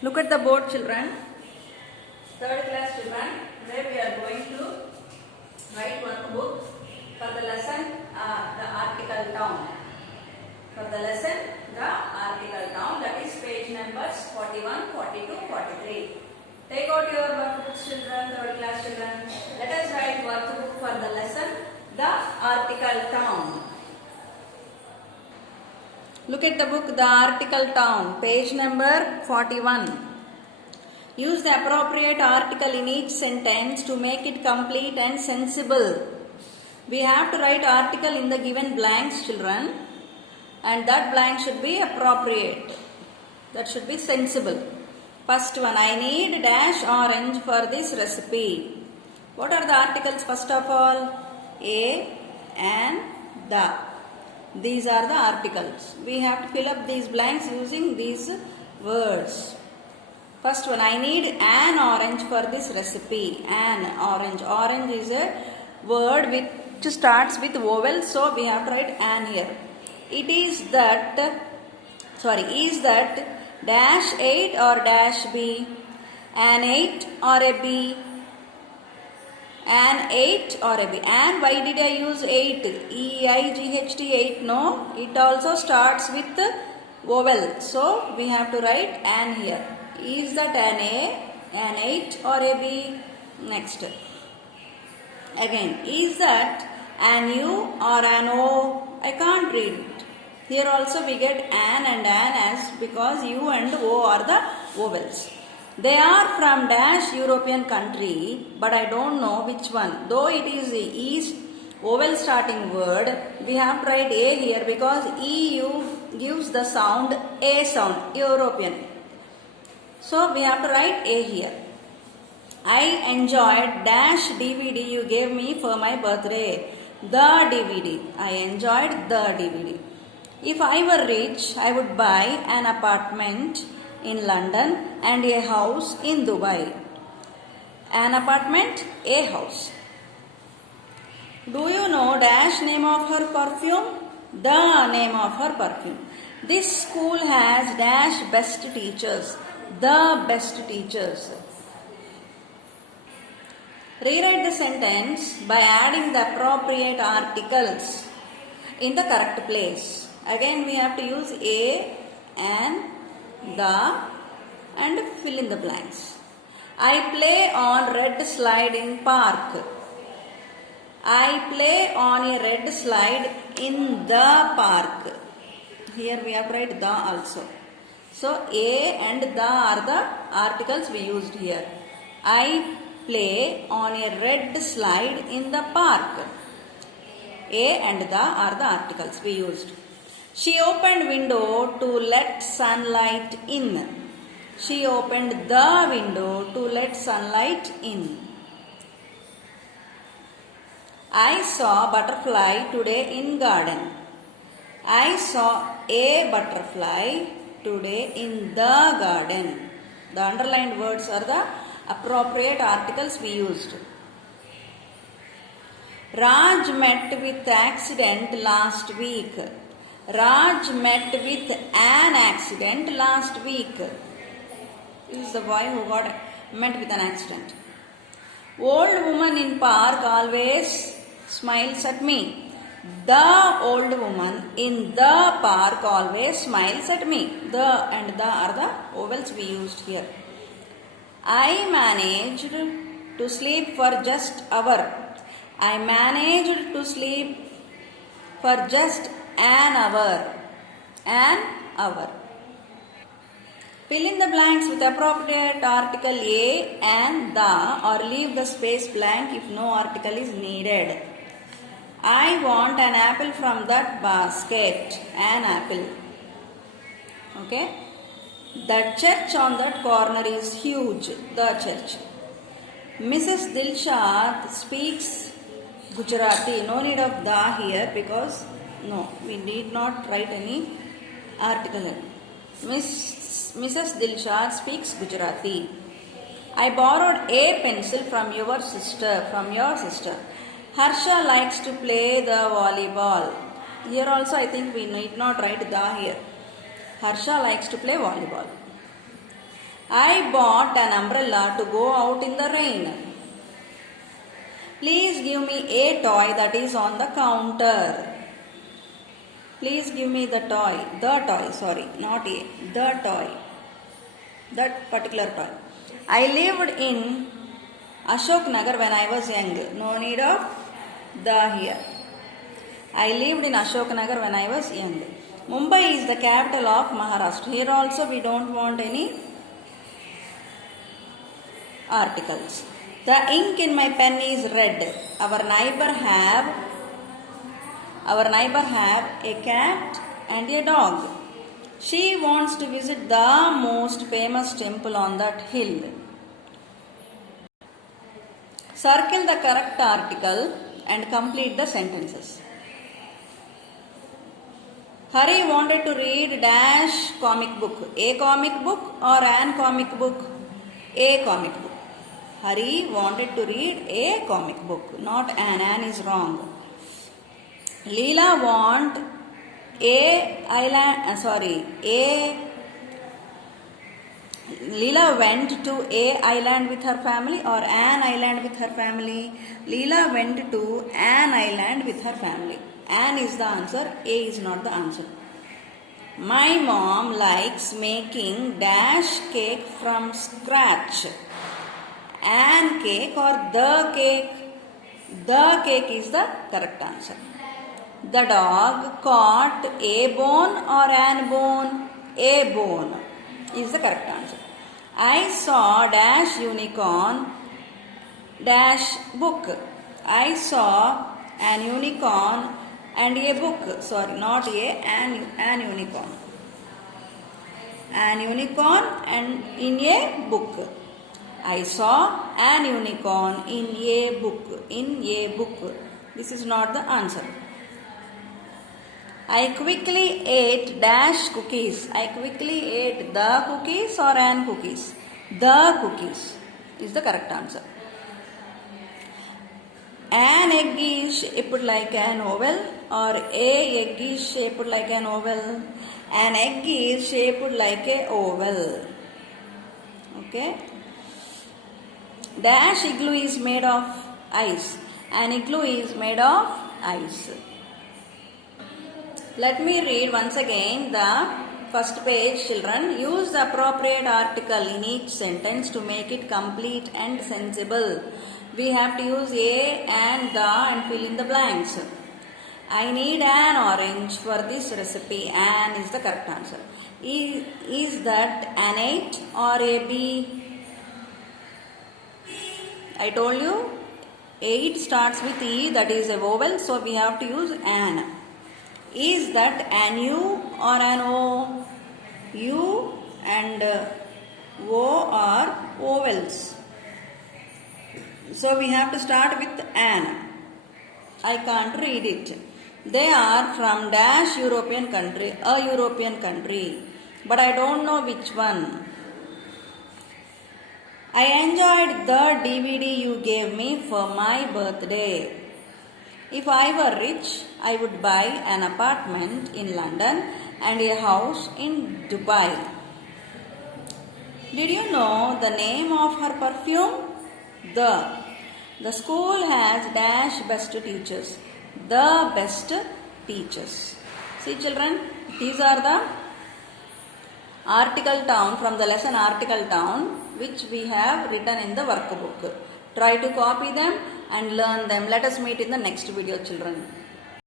Look at the board, children. Third class children. Today we are going to write workbook for the lesson the article town. For the lesson the article town, that is page numbers 41, 42, 43. Take out your workbooks, children. Third class children. Let us write workbook for the lesson the article town. Look at the book, The Article Town, page number 41. Use the appropriate article in each sentence to make it complete and sensible. We have to write article in the given blanks, children, and that blank should be appropriate. That should be sensible. First one, I need dash orange for this recipe. What are the articles first of all? A and the. These are the articles. We have to fill up these blanks using these words. First one, I need an orange for this recipe. An orange. Orange is a word which starts with vowel, so we have to write an here. It is that, is that dash 8 or dash B? An 8 or a B? An 8 or a B. And why did I use 8? E-I-G-H-T 8. No, it also starts with vowel. So we have to write an here. Is that an A, an 8 or a B? Next. Again, is that an U or an O? I can't read it. Here also we get an and an as because U and O are the vowels. They are from dash European country, but I don't know which one. Though it is the East vowel starting word, we have to write A here because EU gives the sound A sound, European. So we have to write A here. I enjoyed dash DVD you gave me for my birthday. The DVD. I enjoyed the DVD. If I were rich, I would buy an apartment in London and a house in Dubai. An apartment, a house. Do you know dash name of her perfume? The name of her perfume. This school has dash best teachers. The best teachers. Rewrite the sentence by adding the appropriate articles in the correct place. Again we have to use a and the and fill in the blanks. I play on red slide in park. I play on a red slide in the park. Here we have to write the also. So a and the are the articles we used here. I play on a red slide in the park. A and the are the articles we used. She opened window to let sunlight in. She opened the window to let sunlight in. I saw butterfly today in garden. I saw a butterfly today in the garden. The underlined words are the appropriate articles we used. Raj met with accident last week. Raj met with an accident last week. This is the boy who got met with an accident. Old woman in park always smiles at me. The old woman in the park always smiles at me. The and the are the vowels we used here. I managed to sleep for just an hour. I managed to sleep for just an hour. An hour. Fill in the blanks with appropriate article a and the or leave the space blank if no article is needed. I want an apple from that basket. An apple. Okay. The church on that corner is huge. The church. Mrs. Dilshad speaks Gujarati. No need of the here because we need not write any article here. Mrs. Dilshad speaks Gujarati. I borrowed a pencil from your sister. Harsha likes to play the volleyball. Here also I think we need not write the here. Harsha likes to play volleyball. I bought an umbrella to go out in the rain. Please give me a toy that is on the counter. Please give me the toy. Not a. The toy. That particular toy. I lived in Ashok Nagar when I was young. No need of the here. I lived in Ashok Nagar when I was young. Mumbai is the capital of Maharashtra. Here also we don't want any articles. The ink in my pen is red. Our neighbor have a cat and a dog. She wants to visit the most famous temple on that hill. Circle the correct article and complete the sentences. Hari wanted to read dash comic book. A comic book or an comic book? A comic book. Hari wanted to read a comic book, not an. An is wrong. Leela Leela went to a island with her family or an island with her family. Leela went to an island with her family. An is the answer, A is not the answer. My mom likes making dash cake from scratch. An cake or the cake? The cake is the correct answer. The dog caught a bone or an bone? A bone is the correct answer. I saw dash unicorn dash book. I saw an unicorn and a book. Sorry, not an unicorn. An unicorn and in a book. I saw an unicorn in a book. In a book. This is not the answer. I quickly ate dash cookies. I quickly ate the cookies or an cookies? The cookies is the correct answer. An egg is shaped like an oval or a egg is shaped like an oval? An egg is shaped like a oval. Okay. Dash igloo is made of ice. An igloo is made of ice. Let me read once again the first page, children. Use the appropriate article in each sentence to make it complete and sensible. We have to use a and the and fill in the blanks. I need an orange for this recipe. An is the correct answer. Is that an 8 or a B? I told you 8 starts with E, that is a vowel, so we have to use an. Is that an U or an O? U and O are vowels. So we have to start with an. I can't read it. They are from dash European country, a European country. But I don't know which one. I enjoyed the DVD you gave me for my birthday. If I were rich, I would buy an apartment in London and a house in Dubai. Did you know the name of her perfume? The school has dash best teachers. The best teachers. See children, these are the article town from the lesson article town which we have written in the workbook. Try to copy them and learn them. Let us meet in the next video children.